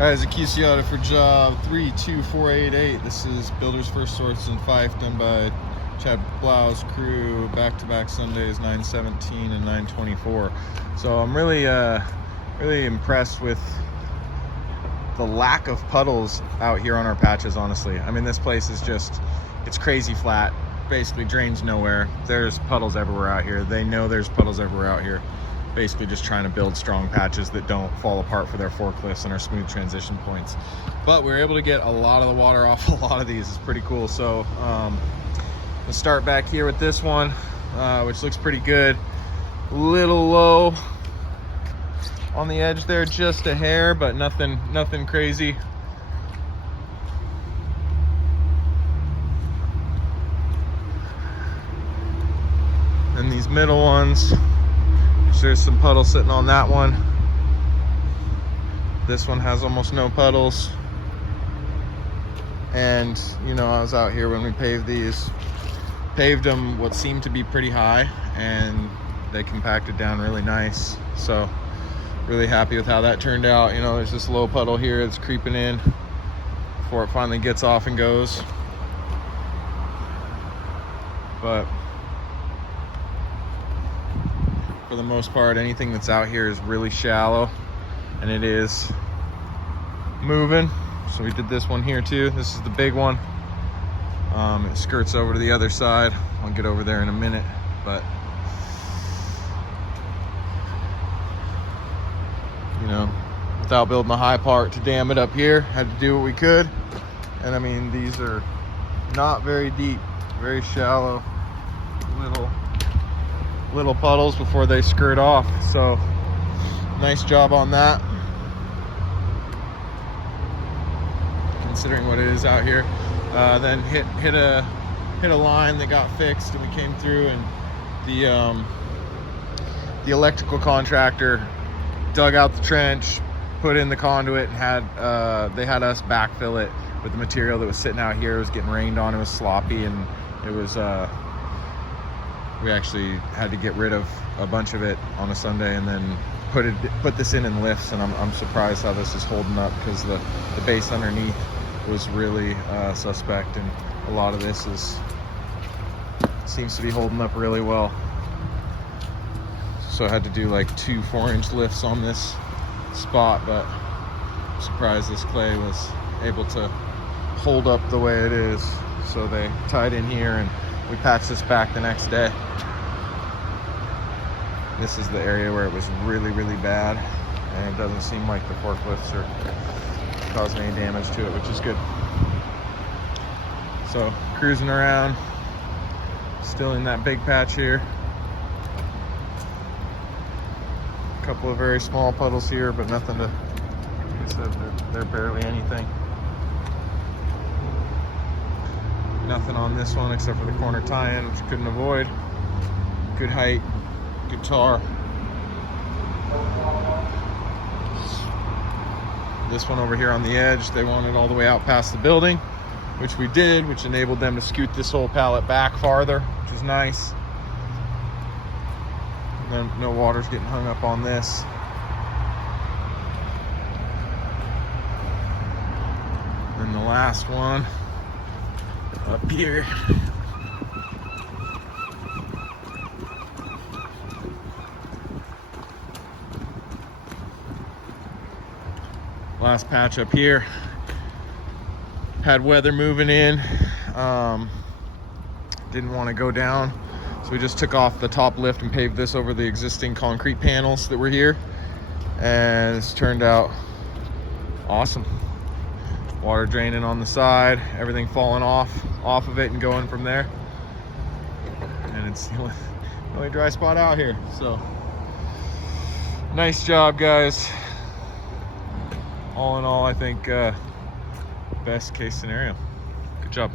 Alright, it's a QC for job 32488. This is Builder's First Source in Fife, done by Chad Blau's crew, back-to-back Sundays, 9/17 and 9/24. So I'm really impressed with the lack of puddles out here on our patches, honestly. I mean, this place is just, it's crazy flat, basically drains nowhere. There's puddles everywhere out here. They know there's puddles everywhere out here. Basically just trying to build strong patches that don't fall apart for their forklifts and our smooth transition points. But we're able to get a lot of the water off a lot of these. It's pretty cool. So let's start back here with this one, which looks pretty good. A little low on the edge there, just a hair, but nothing crazy. And these middle ones, there's some puddles sitting on that one. This one has almost no puddles. And you know, I was out here when we paved these, paved them what seemed to be pretty high, and they compacted down really nice. So really happy with how that turned out. You know, there's this low puddle here that's creeping in before it finally gets off and goes. But for the most part, anything that's out here is really shallow, and it is moving. So we did this one here too. This is the big one. It skirts over to the other side. I'll get over there in a minute, but you know, without building a high part to dam it up here, had to do what we could. And I mean, these are not very deep, very shallow, little puddles before they skirt off. So nice job on that, considering what it is out here. Then hit a line that got fixed, and we came through, and the electrical contractor dug out the trench, put in the conduit, and they had us backfill it with the material that was sitting out here. It was getting rained on, it was sloppy, and it was we actually had to get rid of a bunch of it on a Sunday, and then put this in lifts. And I'm surprised how this is holding up, because the base underneath was really suspect, and a lot of this seems to be holding up really well. So I had to do like 2 4-inch lifts on this spot, but I'm surprised this clay was able to hold up the way it is. So they tied in here, and we patched this back the next day. This is the area where it was really bad, and it doesn't seem like the forklifts are causing any damage to it, which is good. So cruising around, still in that big patch here. A couple of very small puddles here, but nothing to, like I said, they're barely anything. Nothing on this one except for the corner tie-in, which couldn't avoid. Good height, good tar. This one over here on the edge, they wanted all the way out past the building, which we did, which enabled them to scoot this whole pallet back farther, which is nice. And then no water's getting hung up on this. And the last one up here. Last patch up here. Had weather moving in. Didn't want to go down, so we just took off the top lift and paved this over the existing concrete panels that were here, and it's turned out awesome. Water draining on the side, everything falling off of it and going from there. And it's the only dry spot out here. So nice job, guys. All in all, I think best case scenario. Good job.